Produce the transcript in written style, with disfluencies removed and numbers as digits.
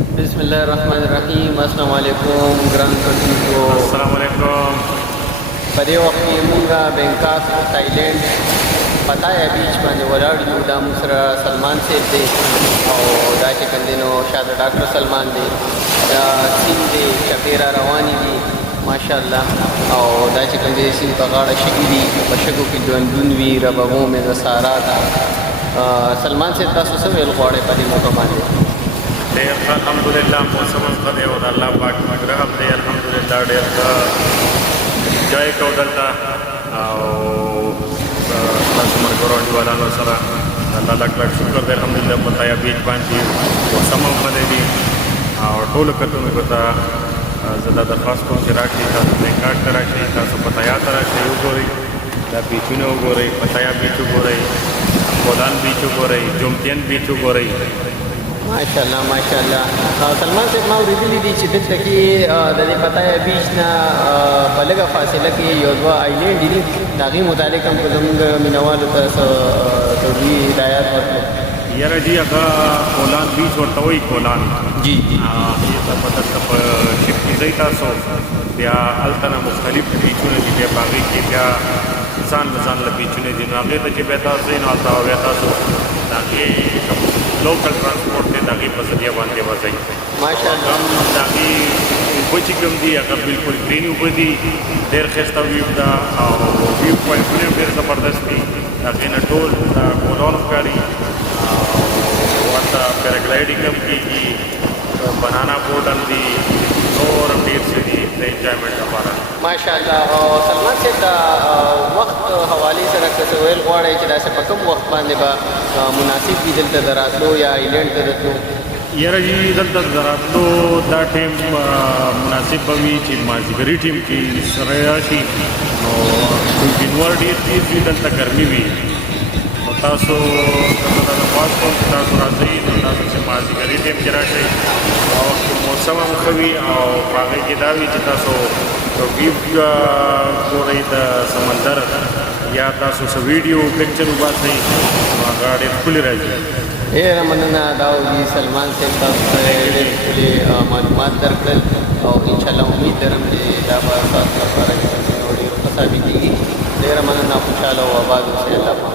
बिस्मिल्लाहिर्रहमानिर्रहीम। अस्सलाम वालेकुम ग्रांड को अस्सलाम वालेकुम। पदे वक्त मूंगा बैंकॉक थाईलैंड पताया बीच बांधे वलाड़ यू दा मुसरा सलमान से दे और दा चिकंदिनो शायद डॉक्टर सलमान दे सिंह दे चपेरा रवानी दी माशाल्लाह और दा चिकंदे सिंह बगाड़ा शिगिरी बशगो की दुनवी रबगों में सारा था सलमान से तासु सब अलगोड़े पदी मुकमान दे ډېر ښه الحمدلله موسم ښه دی او د الله پاک رحم دی الحمدلله ډېر ښه انجوای کوو دلته او ستاسو ملګرو انډیوالانو سره د الله لږ لږ شکر دی الحمدلله پتایا بیچ باندې موسم هم ښه دی او ټولو کتونکو ته زه دا درخواست کوم چې راشئ تاسو بینکاک ته راشئ تاسو پتایا ته راشئ وګورئ دا بیچونه وګورئ پتایا بیچ وګورئ کولان بیچ وګورئ جومتین بیچ وګورئ माशाल्लाह माशाल्लाह सलमान साहब मां ورېدلي دي چې دلته کې د دې پتایا بیچ نه په لږه فاصله کې یو دوه آیلینډ دي د هغې متعلق هم زموږ مینوالو ته ضروري هدایات ورکړو یاره جی هغه کولان بیچ ورته وایي کولان جی جی په دلته په شپ کې ځئ تاسو بیا هلته نه مختلف بیچونه دي بیا په هغې کې بیا ځان له ځان له بیچونه دي نو هغې ته چې بیا تاسو ځئ نو هلته بیا تاسو د هغې لوکل ترانسپورټ دی د هغې په ذریعه باندې به ځئ ماشاءالله هم د هغې اوبه چې کوم دي هغه بلکل ګرین اوبه دي ډېر ښایسته ویو ده او ویو پوینټونه هم ډېر زبردست دي د هغې نه ټول د کولون ښکاري او ورته پیراګلایډینګ هم کېږي بنانا بوټ هم دي نور هم ډېر څه دي د انجوایمنټ لپاره ماشاءالله سلمان صاحب د وخت حوالې سره که څه ویل غواړئ چې داسې په کوم وخت باندې به مناسب وي دلته د راتلو یا ایلینډ ته د تلو یاره جي دلته د راتلو دا ټیم مناسب به وي چې مازدیګري ټیم کې سره راشي نو جنور ډېر تېز وي دلته ګرمي وي نو تاسو دلته درخواست کوم چې تاسو راځئ نو تاسو چې مازدیګري ټیم کې راشئ او موسم هم ښه وي او په هغې کې دا وي چې تاسو ویو ګورئ د سمندر یا تاسو څه ویډیو پکچر وباسئ نو هغه ډېر ښکلي راځي ډېره مننه دا دي سلمان صاحب تاسو ته ډېر ښکلي معلومات درکړل او انشاءالله امید لرم چې دا به ستاسو لپاره ډېر ښه ثابتېږي ډېره مننه خوشحاله او آباد اوسئ الله پاک